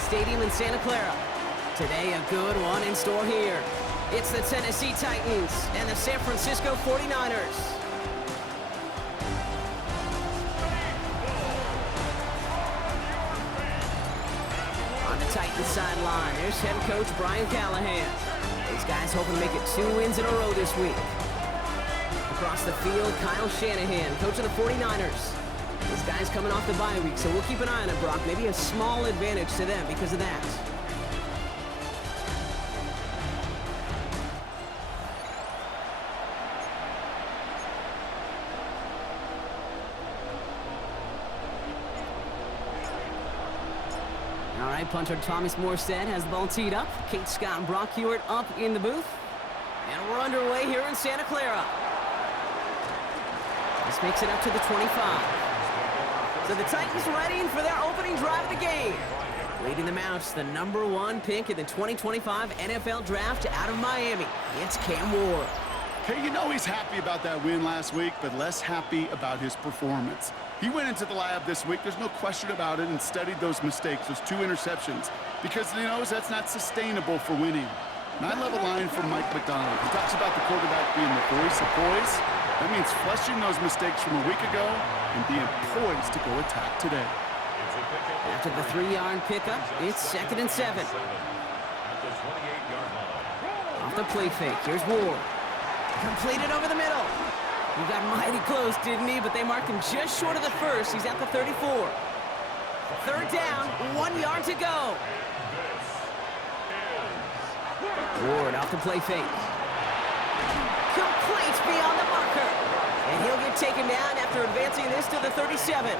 Stadium in Santa Clara. Today, a good one in store here. It's the Tennessee Titans and the San Francisco 49ers. On the Titans sideline, there's head coach Brian Callahan. These guys hoping to make it 2 wins in a row this week. Across the field, Kyle Shanahan, coach of the 49ers. This guy's coming off the bye week, so we'll keep an eye on it, Brock. Maybe a small advantage to them because of that. All right, punter Thomas Morstead has the ball teed up. Kate Scott and Brock Hewitt up in the booth. And we're underway here in Santa Clara. This makes it up to the 25. So the Titans ready for their opening drive of the game. Leading them out, the #1 pick in the 2025 NFL Draft out of Miami. It's Cam Ward. Okay, you know he's happy about that win last week, but less happy about his performance. He went into the lab this week, there's no question about it, and studied those mistakes, those 2 interceptions, because he knows that's not sustainable for winning. And I love a line from Mike McDonald. He talks about the quarterback being the voice of poise. That means flushing those mistakes from a week ago and being poised to go attack today. After the 3-yard pickup, it's 2nd and 7. Off the play fake, here's Ward. Completed over the middle. He got mighty close, didn't he? But they marked him just short of the first. He's at the 34. 3rd down, 1 yard to go. Ward off the play fake. Complete beyond the marker. And he'll get taken down after advancing this to the 37.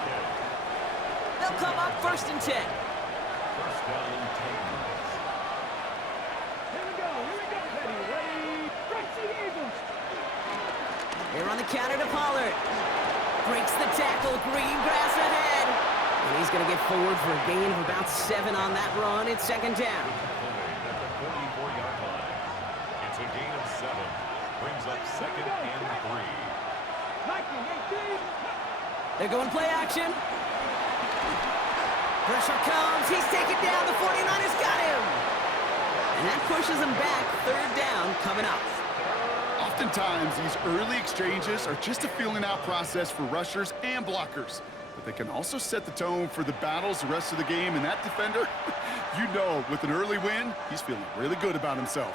They'll come up 1st and 10. They're on the counter to Pollard. Breaks the tackle, green grass ahead. And he's going to get forward for a gain of about 7 on that run. It's 2nd down. It's a gain of 7. Brings up 2nd and 3. They're going play action. Pressure comes. He's taken down. The 49ers got him. And that pushes him back. 3rd down coming up. Oftentimes, these early exchanges are just a feeling-out process for rushers and blockers. But they can also set the tone for the battles the rest of the game. And that defender, you know, with an early win, he's feeling really good about himself.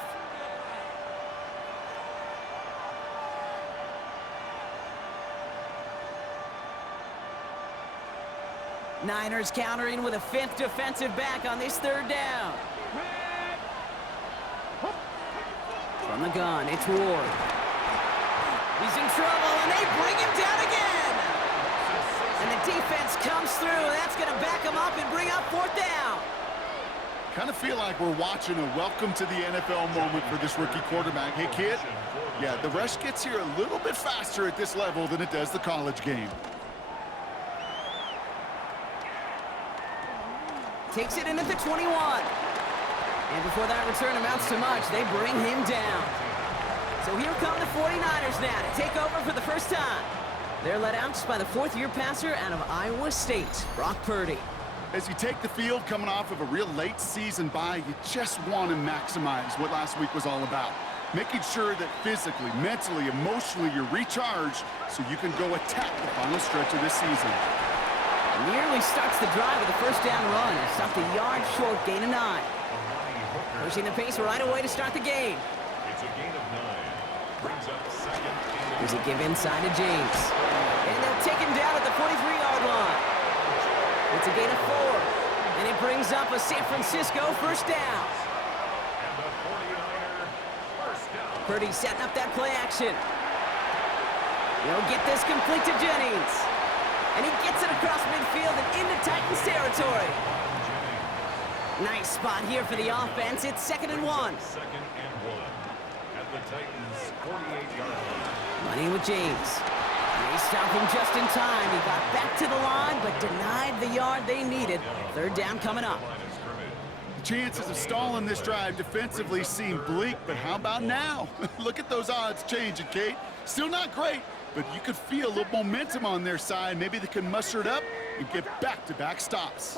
Niners countering with a 5th defensive back on this 3rd down. From the gun, it's Ward. He's in trouble, and they bring him down again. And the defense comes through. That's going to back him up and bring up 4th down. Kind of feel like we're watching a welcome to the NFL moment for this rookie quarterback. Hey, kid, yeah, the rush gets here a little bit faster at this level than it does the college game. Takes it in at the 21. And before that return amounts to much, they bring him down. So here come the 49ers now to take over for the first time. They're led out by the 4th-year passer out of Iowa State, Brock Purdy. As you take the field coming off of a real late season bye, you just want to maximize what last week was all about. Making sure that physically, mentally, emotionally, you're recharged so you can go attack the final stretch of this season. Nearly starts the drive with a 1st down run. It's stopped a yard short, gain of 9. Pushing the pace right away to start the game. It's a gain of 9. Brings up 2nd and Here's a give inside to James. And they'll take him down at the 43-yard line. It's a gain of 4. And it brings up a San Francisco 1st down. And the 49er 1st down. Purdy setting up that play action. He'll get this complete to Jennings. And he gets it across midfield and into Titans territory. Nice spot here for the offense. It's 2nd and 1. 2nd and 1. At the Titans' 48-yard line. Money with James. They stop him just in time. He got back to the line, but denied the yard they needed. 3rd down coming up. The chances of stalling this drive defensively seem bleak, but how about now? Look at those odds changing, Kate. Still not great, but you could feel a little momentum on their side. Maybe they can muster it up and get back-to-back stops.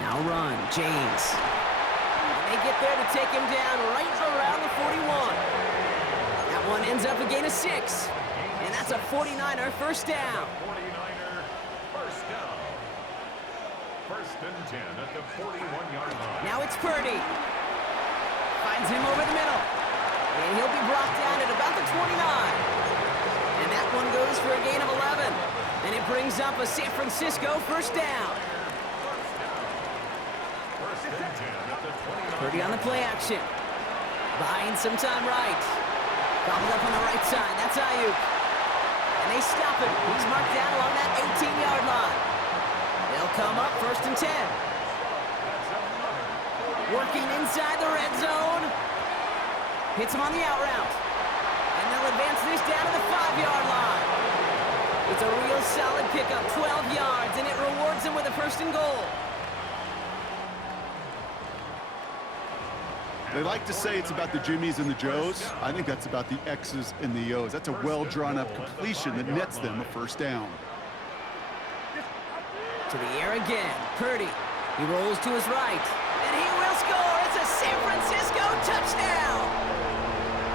Now run, James. And they get there to take him down right around the 41. That one ends up a gain of 6. And that's a 49er first down. 49er first down. First and 10 at the 41-yard line. Now it's Purdy. Finds him over the middle. And he'll be brought down at about the 29. And that one goes for a gain of 11. And it brings up a San Francisco first down. First and 10 at the 29. Purdy on the play action. Buying some time right. Gobbled up on the right side. That's Ayuk. And they stop him. He's marked down along that 18-yard line. They'll come up first and 10. Working inside the red zone. Hits him on the out route. And they'll advance this down to the 5-yard line. It's a real solid pickup, 12 yards, and it rewards them with a first and goal. They like to say it's about the Jimmies and the Joes. I think that's about the X's and the O's. That's a well-drawn-up completion that nets them a first down. To the air again. Purdy. He rolls to his right. And he will score. It's a San Francisco touchdown.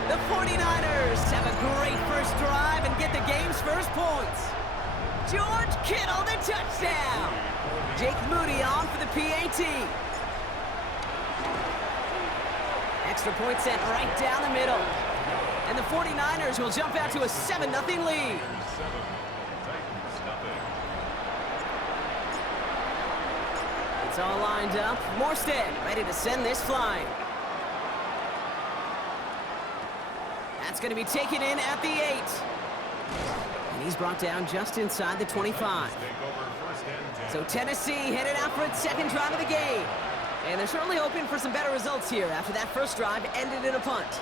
The 49ers have a great first drive and get the game's first points. George Kittle, the touchdown. Jake Moody on for the PAT. Extra point sent right down the middle. And the 49ers will jump out to a 7-0 lead. It's all lined up. Morstead ready to send this flying. That's going to be taken in at the 8. And he's brought down just inside the 25. So Tennessee headed out for its second drive of the game. And they're certainly hoping for some better results here after that first drive ended in a punt.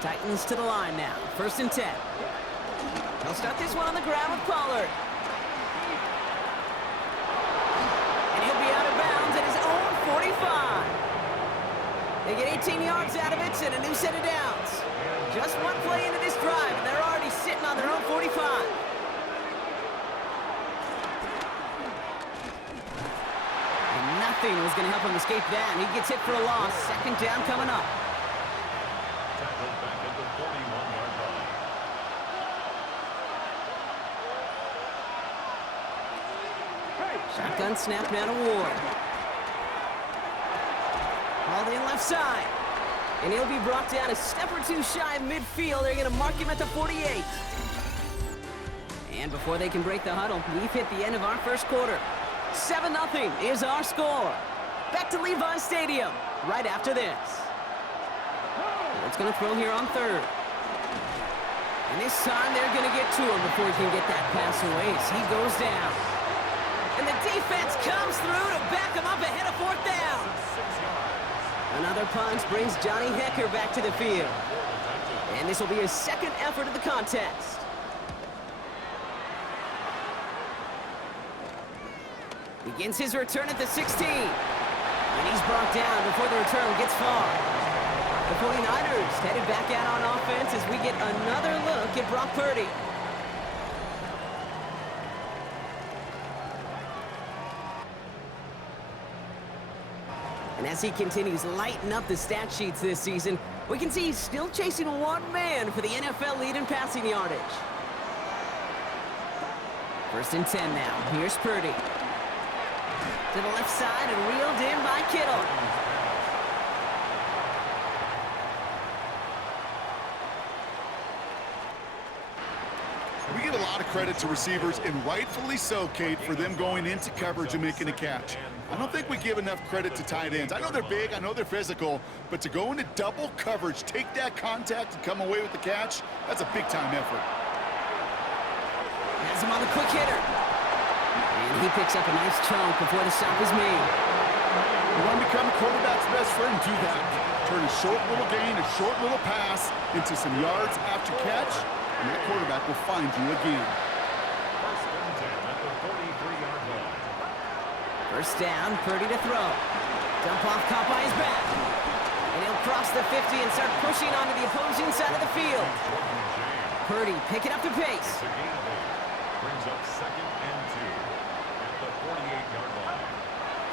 Titans to the line now. First and 10. They'll start this one on the ground with Pollard. And he'll be out of bounds at his own 45. They get 18 yards out of it and a new set of downs. Just one play into this drive, and they're already sitting on their own 45. And nothing was going to help him escape that, and he gets hit for a loss. Second down coming up. Tackled back at the 41-yard line. Shotgun snap now to Ward. Hauled in left side. And he'll be brought down a step or two shy of midfield. They're going to mark him at the 48. And before they can break the huddle, we've hit the end of our first quarter. 7-0 is our score. Back to Levi Stadium right after this. Ward's going to throw here on third. And this time they're going to get to him before he can get that pass away. So he goes down. And the defense comes through to back him up ahead of fourth down. Another punt brings Johnny Hecker back to the field. And this will be his second effort of the contest. Begins his return at the 16. And he's brought down before the return gets far. The 49ers headed back out on offense as we get another look at Brock Purdy. And as he continues lighting up the stat sheets this season, we can see he's still chasing one man for the NFL lead in passing yardage. First and 10 now. Here's Purdy. To the left side and reeled in by Kittle. We give a lot of credit to receivers, and rightfully so, Kate, for them going into coverage and making a catch. I don't think we give enough credit to tight ends. I know they're big, I know they're physical, but to go into double coverage, take that contact, and come away with the catch, that's a big-time effort. Has him on the quick hitter. And he picks up a nice chunk before the stop is made. You want to become a quarterback's best friend, do that. Turn a short little gain, a short little pass into some yards after catch, and that quarterback will find you again. First and 10 at the 43-yard line. First down, Purdy to throw. Dump off caught by his back. And he'll cross the 50 and start pushing onto the opposing side of the field. Purdy picking up the pace. Brings up second and 2 at the 48-yard line.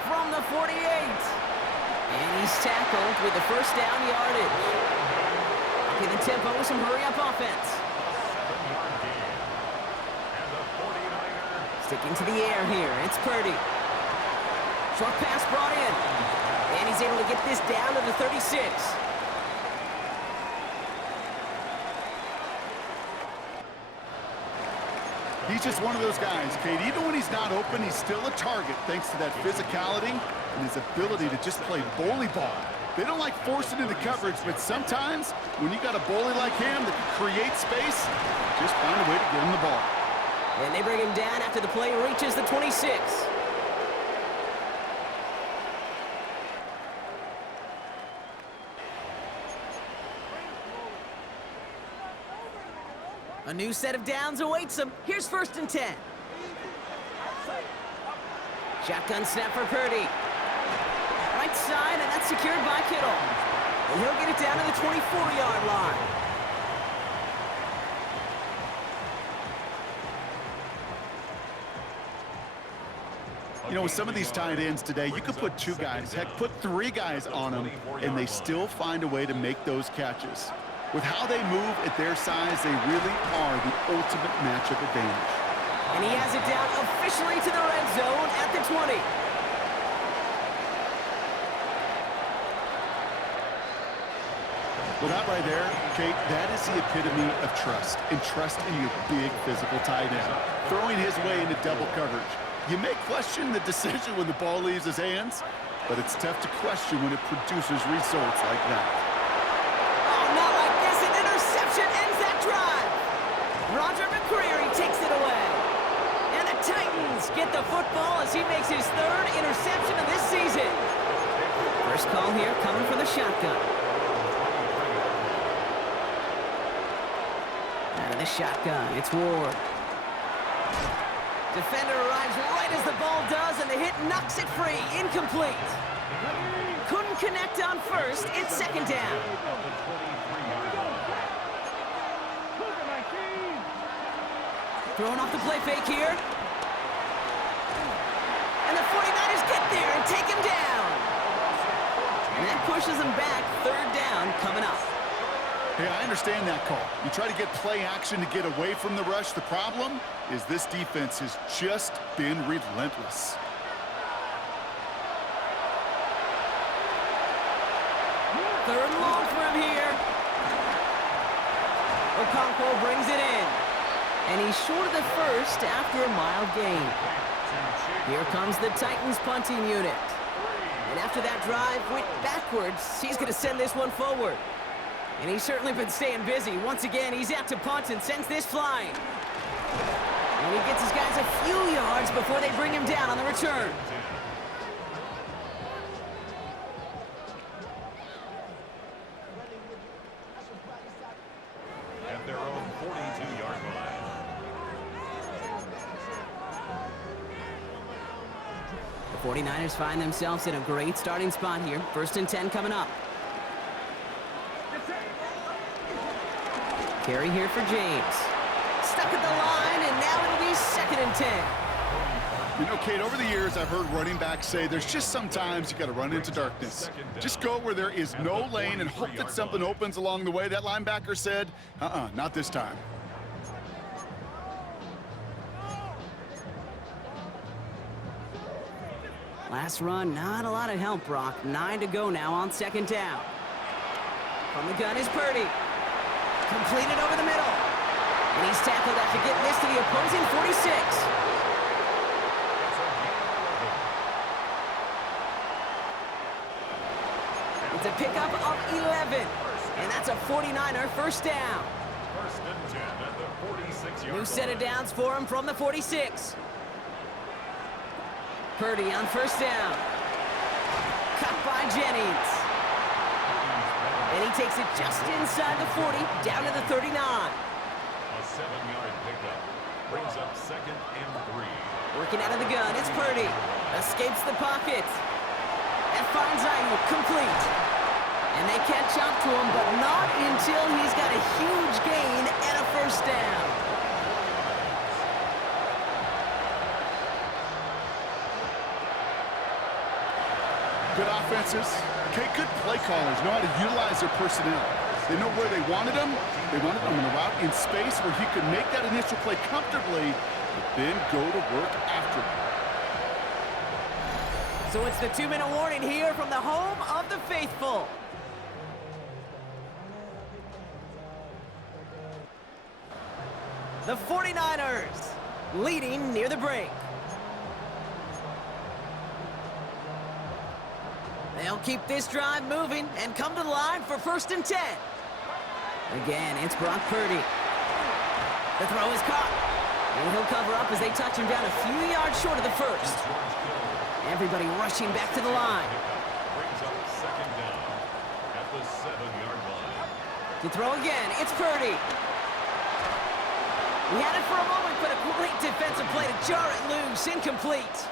From the the 48. And he's tackled with the first down yardage. Okay, the tempo with some hurry-up offense. Sticking to the air here. It's Purdy. Short pass brought in. And he's able to get this down to the 36. He's just one of those guys, Kate. Even when he's not open, he's still a target thanks to that physicality and his ability to just play bully ball. They don't like forcing into coverage, but sometimes when you got a bully like him that can create space, just find a way to get him the ball. And they bring him down after the play reaches the 26. A new set of downs awaits him. Here's 1st and 10. Shotgun snap for Purdy. Right side, and that's secured by Kittle. And he'll get it down to the 24-yard line. You know, with some of these tight ends today, you could put 2 guys, heck, put 3 guys on them, and they still find a way to make those catches. With how they move at their size, they really are the ultimate matchup advantage. And he has it down officially to the red zone at the 20. Well, that right there, Kate, that is the epitome of trust, and trust in your big physical tight end. Throwing his way into double coverage. You may question the decision when the ball leaves his hands, but it's tough to question when it produces results like that. Takes it away. And the Titans get the football as he makes his 3rd interception of this season. First call here coming from the shotgun. Out of the shotgun, it's Ward. Defender arrives right as the ball does, and the hit knocks it free. Incomplete. Couldn't connect on first. It's 2nd down. Throwing off the play fake here. And the 49ers get there and take him down. And that pushes them back. 3rd down coming up. Hey, I understand that call. You try to get play action to get away from the rush. The problem is this defense has just been relentless. Third and long for him here. Okonkwo brings it in. And he's short of the first after a mild gain. Here comes the Titans punting unit. And after that drive went backwards, he's going to send this one forward. And he's certainly been staying busy. Once again, he's out to punt and sends this flying. And he gets his guys a few yards before they bring him down on the return. At their own 42-yard line. The 49ers find themselves in a great starting spot here. 1st and 10 coming up. Carry here for James. Stuck at the line, and now it'll be 2nd and 10. You know, Kate, over the years, I've heard running backs say there's just sometimes you got to run into darkness. Just go where there is no lane and hope that something opens along the way. That linebacker said, not this time. Last run, not a lot of help, Brock. 9 to go now on 2nd down. From the gun is Purdy. Completed over the middle. And he's tackled after getting this to the opposing 46. It's a pickup of 11. And that's a 49er 1st down. 1st and 10 at the 46-yard line. New set of downs for him from the 46. Purdy on 1st down. Cut by Jennings. And he takes it just inside the 40, down to the 39. A 7-yard pickup brings up 2nd and 3. Working out of the gun, it's Purdy. Escapes the pocket. And finds Ayuk complete. And they catch up to him, but not until he's got a huge gain and a 1st down. Good offenses, okay, good play callers know how to utilize their personnel. They know where they wanted him. They wanted him in a route in space where he could make that initial play comfortably, but then go to work after it. So it's the 2-minute warning here from the home of the faithful. The 49ers leading near the break. They'll keep this drive moving and come to the line for 1st and 10. Again, it's Brock Purdy. The throw is caught. And he'll cover up as they touch him down a few yards short of the first. Everybody rushing back to the line. Brings up 2nd down at the 7-yard line. To throw again, it's Purdy. He had it for a moment, but a great defensive play to jar it loose. Incomplete.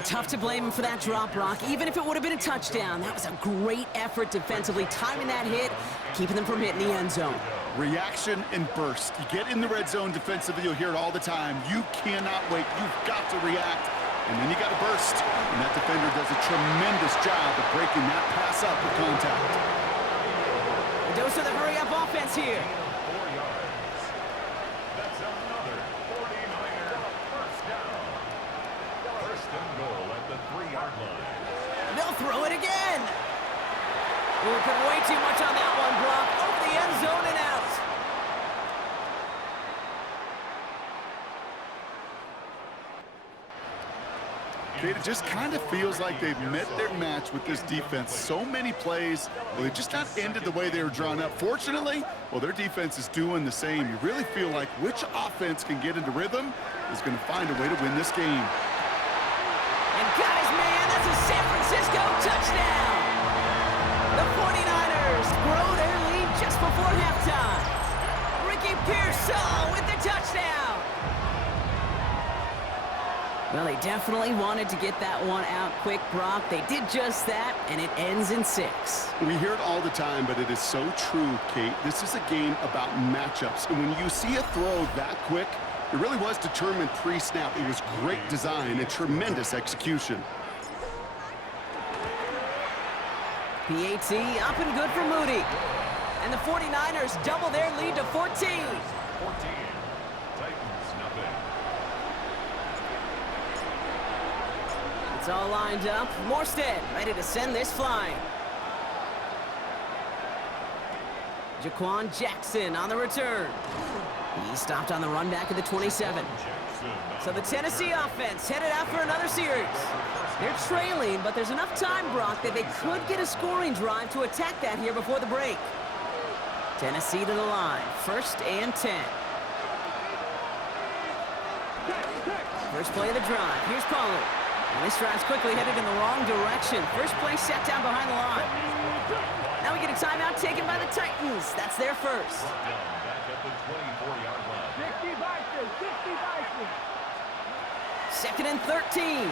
Tough to blame him for that drop, Brock, even if it would have been a touchdown. That was a great effort defensively, timing that hit, keeping them from hitting the end zone. Reaction and burst. You get in the red zone defensively, you'll hear it all the time. You cannot wait. You've got to react, and then you got to burst. And that defender does a tremendous job of breaking that pass up with contact. A dose of the hurry-up offense here. 4 yards. That's another 49er first down. 1st and goal at the 3-yard line. They'll throw it again. We put way too much on that one, Brock. Over the end zone and out. Okay, it just kind of feels like they've met their match with this defense. So many plays, well, they just not ended the way they were drawn up. Fortunately, well, their defense is doing the same. You really feel like which offense can get into rhythm is going to find a way to win this game. And got his man. That's a San Francisco touchdown. The 49ers grow their lead just before halftime. Ricky Pearsall with the touchdown. Well, they definitely wanted to get that one out quick, Brock. They did just that, and it ends in 6. We hear it all the time, but it is so true, Kate. This is a game about matchups. And when you see a throw that quick, it really was determined pre-snap. It was great design and tremendous execution. PAT up and good for Moody. And the 49ers double their lead to 14. 14. Titans nothing. It's all lined up. Morstead ready to send this flying. Jaquan Jackson on the return. He stopped on the run back at the 27. So the Tennessee offense headed out for another series. They're trailing, but there's enough time, Brock, that they could get a scoring drive to attack that here before the break. Tennessee to the line. 1st and 10. First play of the drive. Here's Pollard. And this drive's quickly headed in the wrong direction. First play set down behind the line. Now we get a timeout taken by the Titans. That's their first. Back at the 24-yard line. 2nd and 13.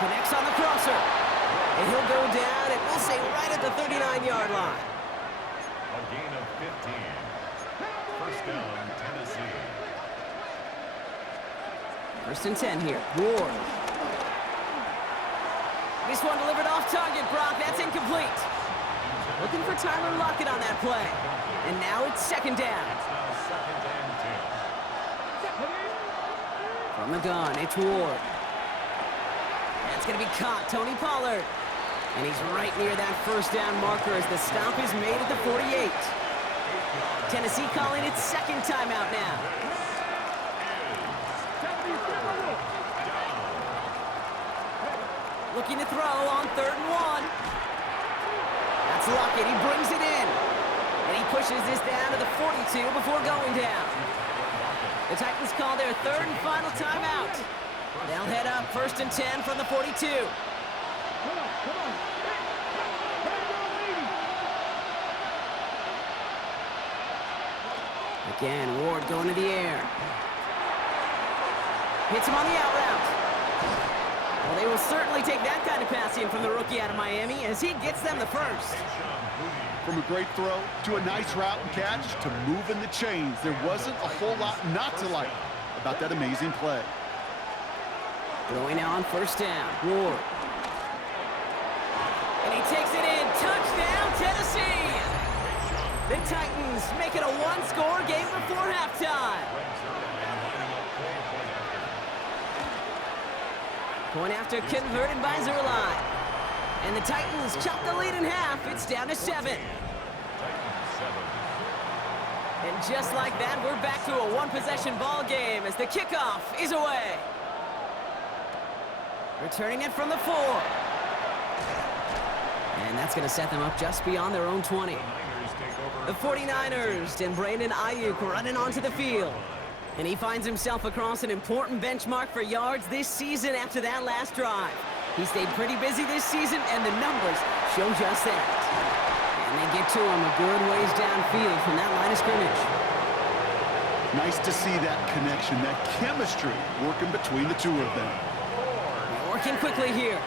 Connects on the crosser. And he'll go down, and we'll say right at the 39-yard line. A gain of 15. First down, Tennessee. 1st and 10 here. Ward. This one delivered off target, Brock. That's incomplete. Looking for Tyler Lockett on that play. And now it's 2nd down. It's now 2nd and 10. From the gun, it's Ward. That's going to be caught. Tony Pollard. And he's right near that first down marker as the stop is made at the 48. Tennessee calling its 2nd timeout now. Looking to throw on 3rd and 1. That's Lockett. He brings it in. And he pushes this down to the 42 before going down. The Titans call their 3rd and final timeout. They'll head up 1st and 10 from the 42. Again, Ward going to the air. Hits him on the out route. Well, they will certainly take that kind of passing from the rookie out of Miami as he gets them the first. From a great throw to a nice route and catch to moving the chains, there wasn't a whole lot not to like about that amazing play. Throwing now on first down. Ward. And he takes it in. Touchdown, Tennessee! The Titans make it a one-score game before halftime. Point after converted by Zerline. And the Titans chop the lead in half. It's down to 7. And just like that, we're back to a one-possession ball game as the kickoff is away. Returning it from the 4. And that's going to set them up just beyond their own 20. The 49ers and Brandon Ayuk running onto the field. And he finds himself across an important benchmark for yards this season after that last drive. He stayed pretty busy this season, and the numbers show just that. And they get to him a good ways downfield from that line of scrimmage. Nice to see that connection, that chemistry working between the two of them. Working quickly here.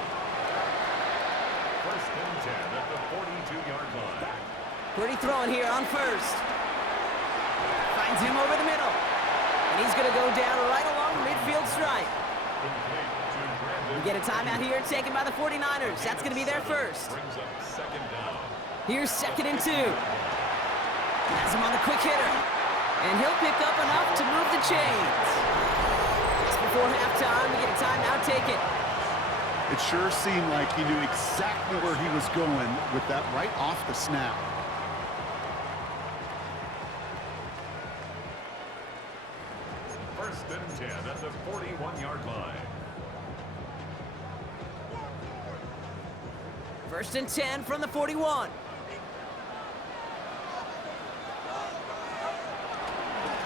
First and 10 at the 42-yard line. Pretty throwing here on first. Finds him over the middle. And he's going to go down right along the midfield stripe. We get a timeout here taken by the 49ers. That's going to be their first. Brings up second down. Here's 2nd and 2. Has him on the quick hitter. And he'll pick up enough to move the chains. Just before halftime, we get a timeout taken. It sure seemed like he knew exactly where he was going with that right off the snap. First and 10 at the 41-yard line. First and 10 from the 41.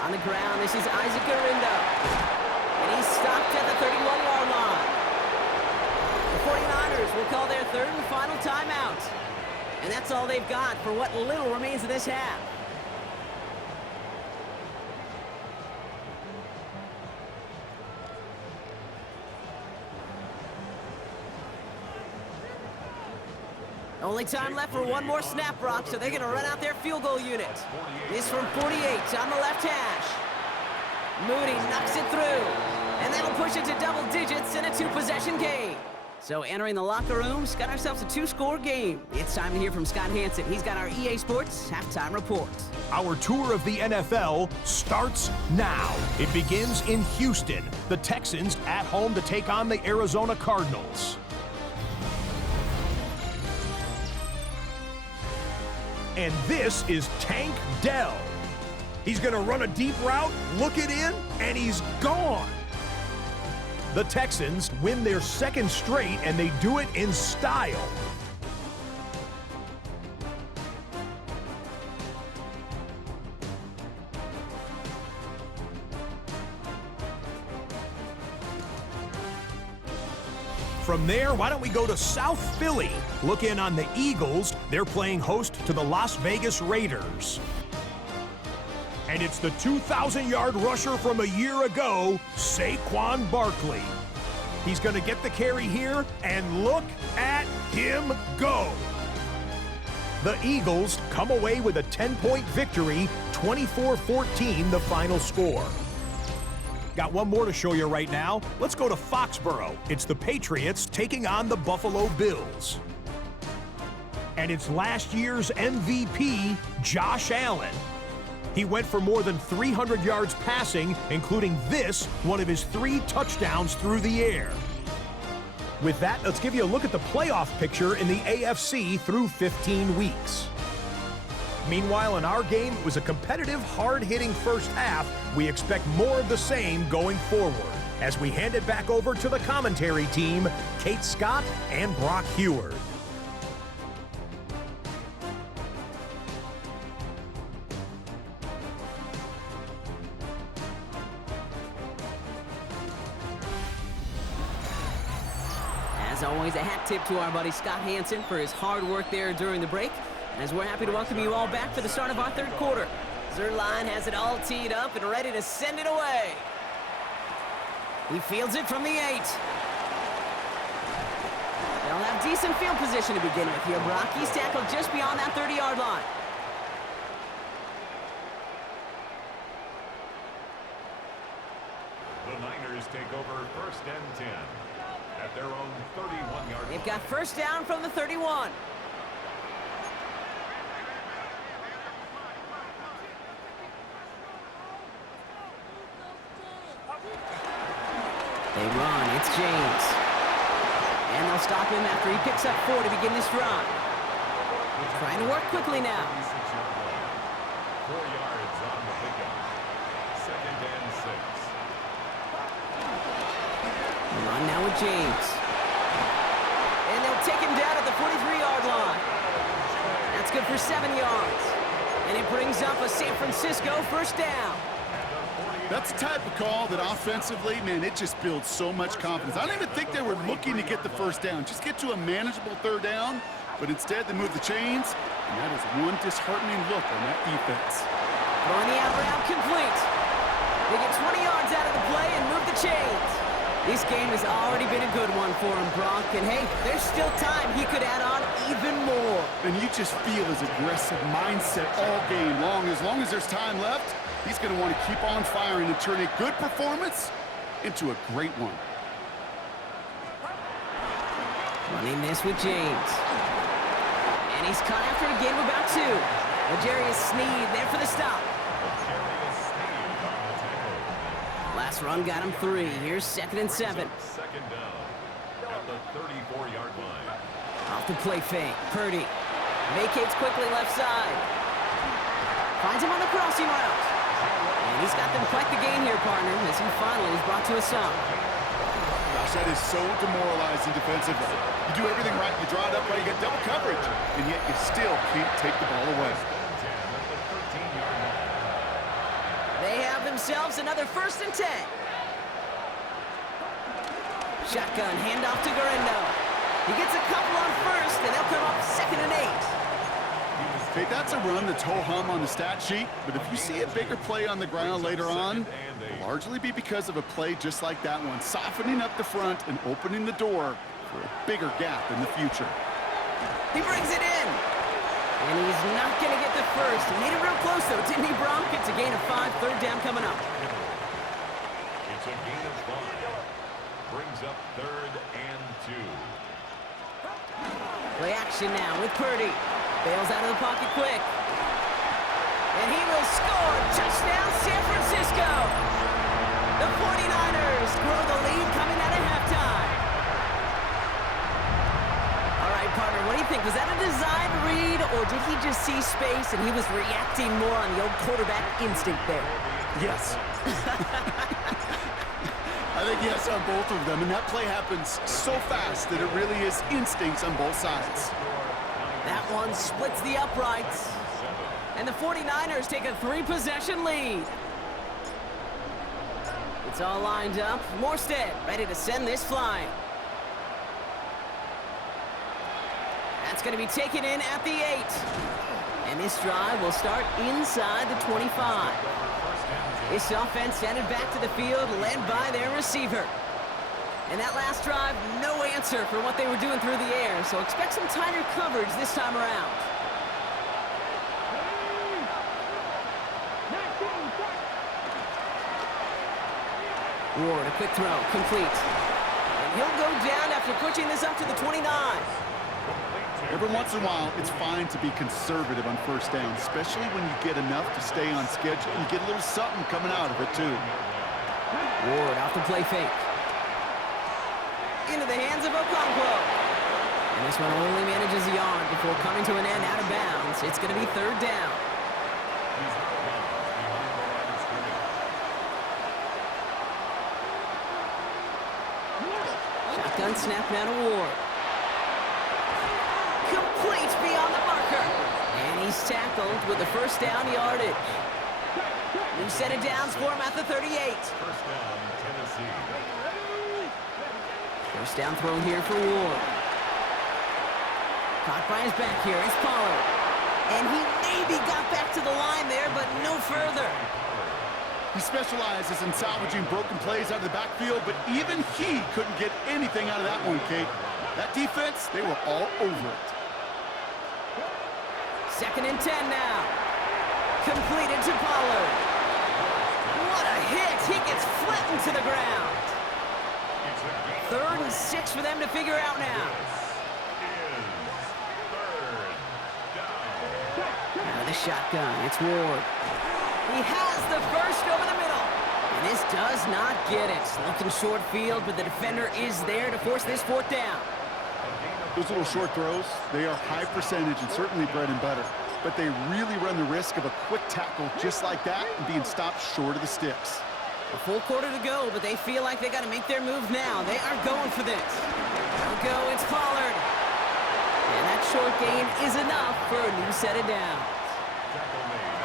On the ground, this is Isaac Garindo. And he's stopped at the 31-yard line. The 49ers will call their third and final timeout. And that's all they've got for what little remains of this half. Only time left for one more snap, Brock, so they're going to run out their field goal unit. This from 48 on the left hash. Moody knocks it through, and that'll push it to double digits in a two-possession game. So entering the locker rooms, got ourselves a two-score game. It's time to hear from Scott Hansen. He's got our EA Sports halftime report. Our tour of the NFL starts now. It begins in Houston. The Texans at home to take on the Arizona Cardinals. And this is Tank Dell. He's going to run a deep route, look it in, and he's gone. The Texans win their second straight, and they do it in style. From there, why don't we go to South Philly? Look in on the Eagles. They're playing host to the Las Vegas Raiders. And it's the 2,000-yard rusher from a year ago, Saquon Barkley. He's going to get the carry here, and look at him go. The Eagles come away with a 10-point victory, 24-14 the final score. Got one more to show you right now. Let's go to Foxborough. It's the Patriots taking on the Buffalo Bills. And it's last year's MVP, Josh Allen. He went for more than 300 yards passing, including this, one of his 3 touchdowns through the air. With that, let's give you a look at the playoff picture in the AFC through 15 weeks. Meanwhile, in our game, it was a competitive, hard-hitting first half. We expect more of the same going forward as we hand it back over to the commentary team, Kate Scott and Brock Heward. As always, a hat tip to our buddy Scott Hansen for his hard work there during the break. As we're happy to welcome you all back for the start of our third quarter. Zerline has it all teed up and ready to send it away. He fields it from the 8. They'll have decent field position to begin with here, Brock. He's tackled just beyond that 30-yard line. The Niners take over 1st and 10 at their own 31-yard line. They've got first down from the 31. They run. It's James. And they'll stop him after he picks up 4 to begin this drive. Trying to work quickly now. 4 yards on the pickup. 2nd and 6. Run now with James. And they'll take him down at the 43-yard line. That's good for 7 yards. And it brings up a San Francisco first down. That's the type of call that offensively, man, it just builds so much confidence. I don't even think they were looking to get the first down. Just get to a manageable 3rd down, but instead they move the chains, and that is one disheartening look on that defense. Throwing the out route complete. They get 20 yards out of the play and move the chains. This game has already been a good one for him, Brock, and hey, there's still time he could add on even more. And you just feel his aggressive mindset all game long. As long as there's time left, he's going to want to keep on firing and turn a good performance into a great one. Running this with James. And he's caught after a gain of about 2. L'Jarius Sneed there for the stop. Last run got him 3. Here's 2nd and 7. 2nd down at the 34-yard line. Off the play fake. Purdy vacates quickly left side. Finds him on the crossing route. And he's got them quite the gain here, partner, as he finally is brought to a stop. Gosh, that is so demoralizing defensively. You do everything right, you draw it up right, you get double coverage, and yet you still can't take the ball away. They have themselves another 1st and 10. Shotgun handoff to Garendo. He gets a couple on 1st, and they'll come up 2nd and 8. Okay, that's a run that's ho-hum on the stat sheet, but if you see a bigger play on the ground later on, it'll largely be because of a play just like that one, softening up the front and opening the door for a bigger gap in the future. He brings it in. And he's not going to get the first. He made it real close, though, didn't he, Brock? It's a gain of 5, 3rd down coming up. It's a gain of 5. Brings up 3rd and 2. Play action now with Purdy. Bails out of the pocket quick. And he will score. Touchdown, San Francisco. The 49ers grow the lead coming out of halftime. All right, partner, what do you think? Was that a design read, or did he just see space and he was reacting more on the old quarterback instinct there? Yes. I think yes on both of them, and that play happens so fast that it really is instincts on both sides. That one splits the uprights. And the 49ers take a 3-possession lead. It's all lined up. Morstead ready to send this flying. That's going to be taken in at the 8. And this drive will start inside the 25. This offense headed back to the field, led by their receiver. And that last drive, no answer for what they were doing through the air, so expect some tighter coverage this time around. Ward, a quick throw, complete. And he'll go down after pushing this up to the 29. Every once in a while, it's fine to be conservative on 1st down, especially when you get enough to stay on schedule and get a little something coming out of it, too. Ward off the play fake. Into the hands of Okonkwo. And this one only manages a yard before coming to an end out of bounds. It's going to be 3rd down. Shotgun snap now to Ward. Complete beyond the marker. And he's tackled with the 1st down yardage. New set of downs for him at the 38. 1st down, Tennessee. 1st down throw here for Ward. Caught by his back here is Pollard. And he maybe got back to the line there, but no further. He specializes in salvaging broken plays out of the backfield, but even he couldn't get anything out of that one, Kate. That defense, they were all over it. 2nd and 10 now. Completed to Pollard. What a hit. He gets flattened to the ground. 3rd and 6 for them to figure out now. Out of the shotgun, it's Ward. He has the first over the middle. And this does not get it. Looking short field, but the defender is there to force this 4th down. Those little short throws, they are high percentage and certainly bread and butter. But they really run the risk of a quick tackle just like that and being stopped short of the sticks. A full quarter to go, but they feel like they got to make their move now. They are going for this. They'll go, it's Pollard. And that short gain is enough for a new set of downs.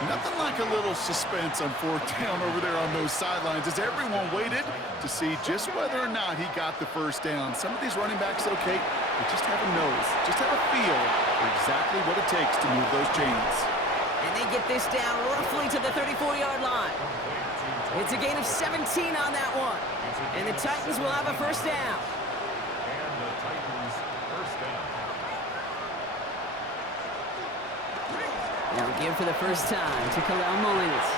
Nothing like a little suspense on 4th down over there on those sidelines as everyone waited to see just whether or not he got the first down. Some of these running backs, okay, they just have a nose, just have a feel for exactly what it takes to move those chains. And they get this down roughly to the 34-yard line. It's a gain of 17 on that one. And the Titans will have a first down. Now give for the first time to Khalil Mullins.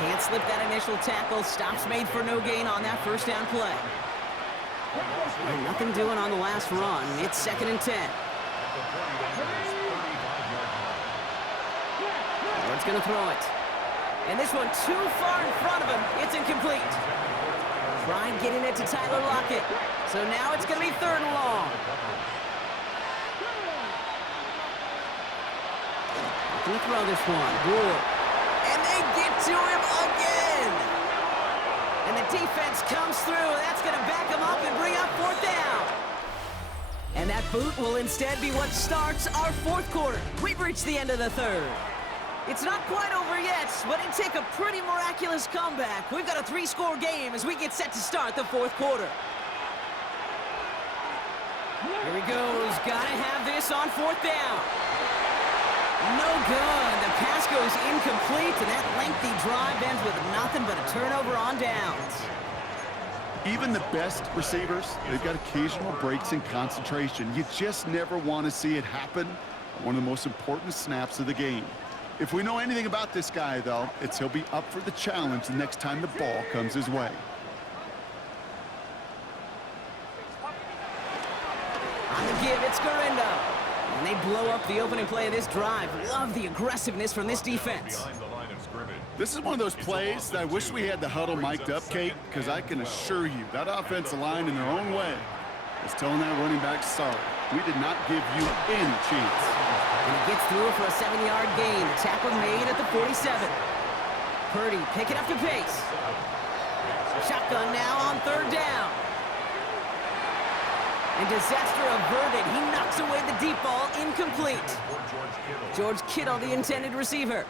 Can't slip that initial tackle. Stops made for no gain on that first down play. And nothing doing on the last run. It's 2nd and 10. Ward's going to throw it. And this one too far in front of him. It's incomplete. Trying getting it to Tyler Lockett. So now it's going to be 3rd and long. Going to throw this one. Ward. And they get to him again. And the defense comes through. That's going to back him up and bring up 4th down. And that boot will instead be what starts our 4th quarter. We've reached the end of the 3rd. It's not quite over yet, but it'd take a pretty miraculous comeback. We've got a 3-score game as we get set to start the 4th quarter. Here he goes. Got to have this on 4th down. No good. The pass goes incomplete, and that lengthy drive ends with nothing but a turnover on downs. Even the best receivers, they've got occasional breaks in concentration. You just never want to see it happen on one of the most important snaps of the game. If we know anything about this guy, though, it's he'll be up for the challenge the next time the ball comes his way. On the give, it's Garindo. And they blow up the opening play of this drive. Love the aggressiveness from this defense. This is one of those plays that I wish we had the huddle mic'd up, Kate, because I can assure you that offensive line in their own way is telling that running back, sorry, we did not give you any chance. And he gets through for a 7-yard gain. The tackle made at the 47. Purdy picking up the pace. Shotgun now on 3rd down. And disaster averted. He knocks away the deep ball, incomplete. George Kittle, the intended receiver.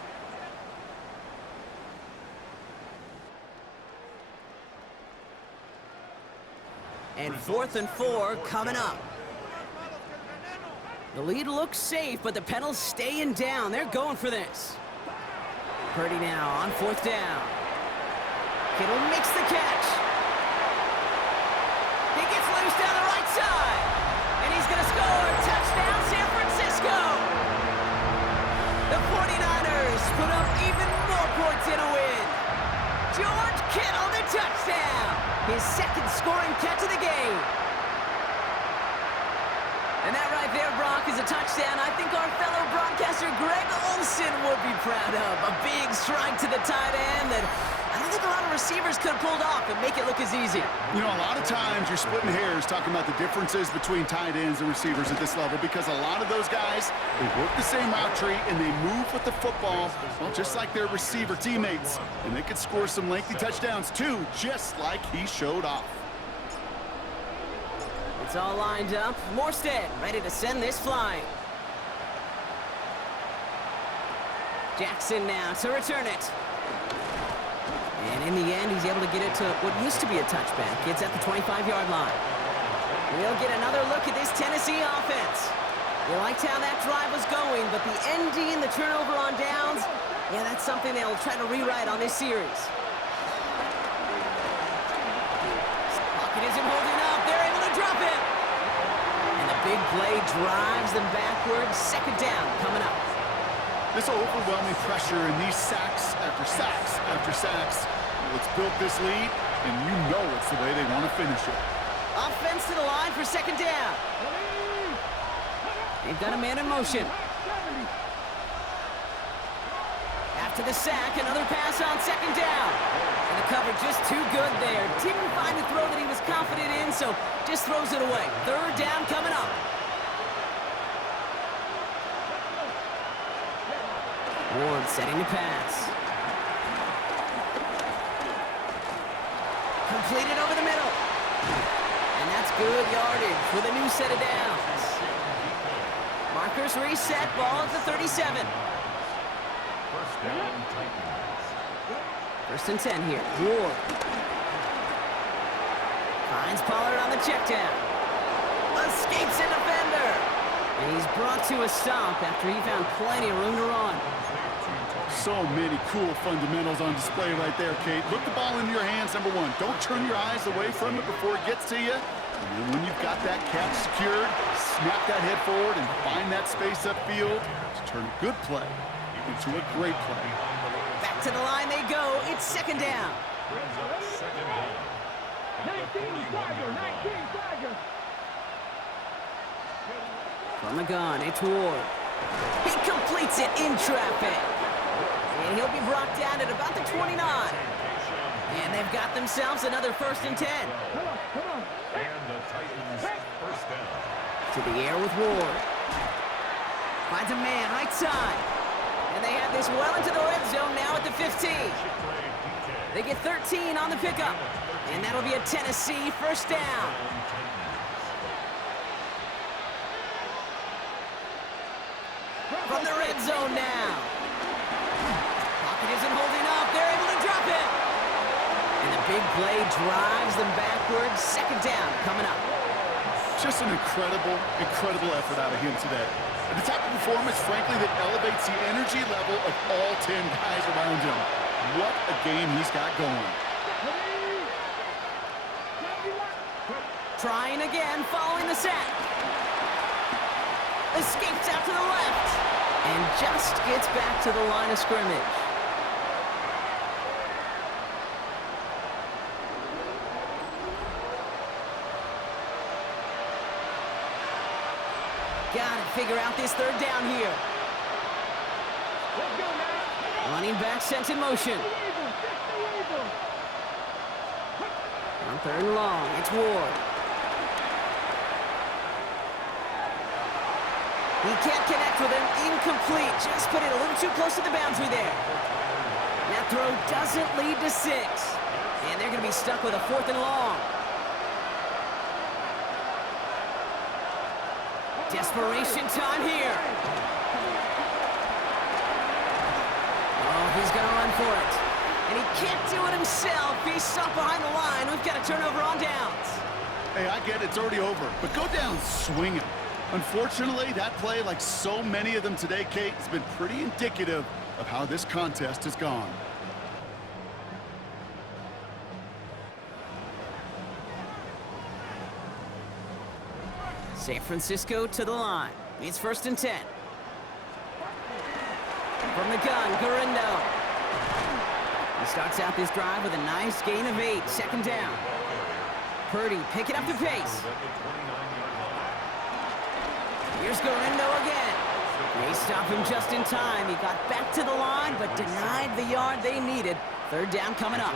And 4th and 4 coming up. The lead looks safe, but the pedals staying down. They're going for this. Purdy now on 4th down. Kittle makes the catch. He gets loose down the right side. And he's going to score. Touchdown, San Francisco. The 49ers put up even more points in a win. George Kittle, the touchdown. His 2nd scoring catch of the game. And that right there, Brock, is a touchdown I think our fellow broadcaster Greg Olsen would be proud of. A big strike to the tight end that I don't think a lot of receivers could have pulled off and make it look as easy. You know, a lot of times you're splitting hairs talking about the differences between tight ends and receivers at this level because a lot of those guys, they work the same route tree and they move with the football, well, just like their receiver teammates. And they could score some lengthy touchdowns too, just like he showed off. It's all lined up. Morstead ready to send this flying. Jackson now to return it. And in the end, he's able to get it to what used to be a touchback. It's at the 25-yard line. We'll get another look at this Tennessee offense. You liked how that drive was going, but the ND and the turnover on downs, yeah, that's something they'll try to rewrite on this series. Pocket isn't holding up. They're able to drop it. big play drives them backwards. Second down coming up. This overwhelming pressure and these sacks after sacks after sacks, well, it's built this lead, and you know it's the way they want to finish it. Offense to the line for second down. They've got a man in motion. After the sack, another pass on second down. And the cover just too good there. Didn't find a throw that he was confident in, so just throws it away. Third down coming up. Ward setting the pass. Completed over the middle. And that's good yardage with a new set of downs. Markers reset, ball at the 37. First down, Titans. First and 10 here. Ward. Finds Pollard on the check down. Escapes a defender. And he's brought to a stop after he found plenty of room to run. So many cool fundamentals on display right there, Kate. Look the ball into your hands, number one. Don't turn your eyes away from it before it gets to you. And then when you've got that catch secured, snap that head forward and find that space upfield to turn a good play into a great play. Back to the line they go. It's second down. Brings up second down. 19 Tiger. From the gun, it's Ward. He completes it in traffic. And he'll be brought down at about the 29. And they've got themselves another first and 10. And the Titans first down. To the air with Ward. Finds a man right side. And they have this well into the red zone now at the 15. They get 13 on the pickup. And that'll be a Tennessee first down. From the red zone now. Pocket isn't holding up. They're able to drop it. And the big play drives them backwards. Second down coming up. Just an incredible, incredible effort out of him today. And the type of performance, frankly, that elevates the energy level of all 10 guys around him. What a game he's got going. Trying again, following the sack. Escapes out to the left. And just gets back to the line of scrimmage. Got to figure out this third down here. Running back sent in motion. On third and long, it's Ward. He can't connect with him. Incomplete. Just put it a little too close to the boundary there. That throw doesn't lead to 6. And they're going to be stuck with a fourth and long. Desperation time here. Oh, he's going to run for it. And he can't do it himself. He's stuck behind the line. We've got a turnover on downs. Hey, I get it. It's already over. But go down swinging. Unfortunately, that play, like so many of them today, Kate, has been pretty indicative of how this contest has gone. San Francisco to the line. It's first and 10. From the gun, Garindo. He starts out this drive with a nice gain of 8. Second down. Purdy picking up the pace. Here's Garindo again. They stop him just in time. He got back to the line, but denied the yard they needed. Third down coming up.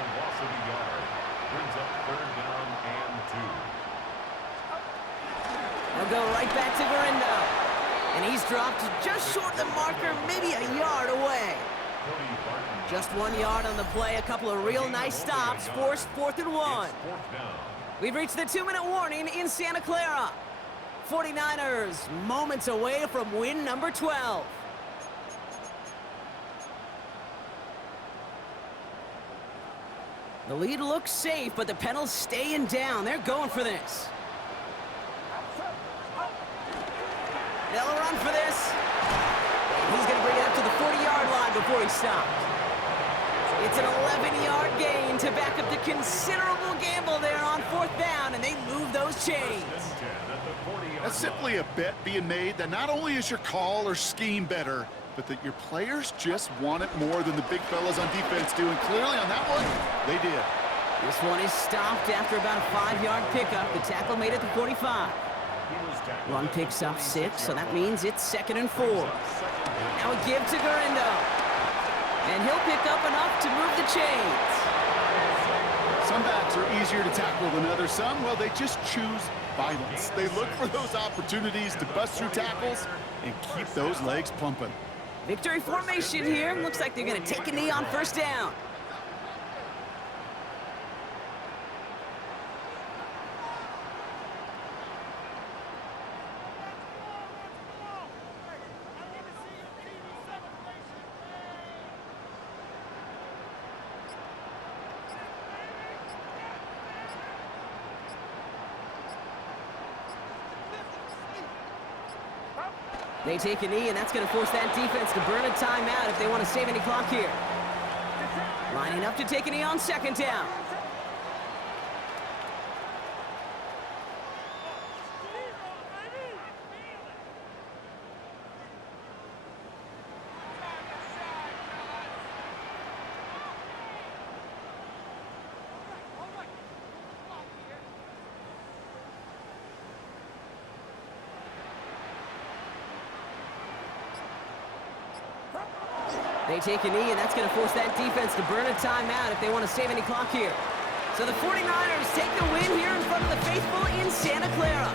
Brings up third down and 2. They'll go right back to Garindo. And he's dropped just short of the marker, maybe a yard away. Just 1 yard on the play. A couple of real nice stops. Forced fourth and 1. We've reached the 2-minute warning in Santa Clara. 49ers moments away from win number 12. The lead looks safe, but the Penals staying down. They're going for this. They'll run for this. He's going to bring it up to the 40-yard line before he stopped. It's an 11-yard gain to back up the considerable gamble there on 4th down, and they move those chains. That's simply a bet being made that not only is your call or scheme better, but that your players just want it more than the big fellas on defense do. And clearly on that one, they did. This one is stopped after about a 5-yard pickup. The tackle made it to 45. Run picks up 6, so that means it's 2nd and 4. Now a give to Gurindo. And he'll pick up enough to move the chains. Some backs are easier to tackle than others. Some, well, they just choose violence. They look for those opportunities to bust through tackles and keep those legs pumping. Victory formation here. Looks like they're going to take a knee on 1st down. They take a knee, and that's going to force that defense to burn a timeout if they want to save any clock here. Lining up to take a knee on 2nd down. They take a knee, and that's going to force that defense to burn a timeout if they want to save any clock here. So the 49ers take the win here in front of the faithful in Santa Clara.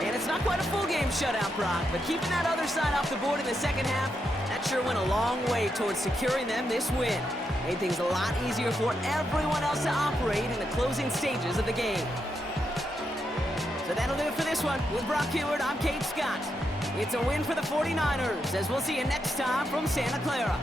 And it's not quite a full game shutout, Brock, but keeping that other side off the board in the 2nd half, that sure went a long way towards securing them this win. Made things a lot easier for everyone else to operate in the closing stages of the game. So that'll do it for this one. With Brock Heward, I'm Kate Scott. It's a win for the 49ers, as we'll see you next time from Santa Clara.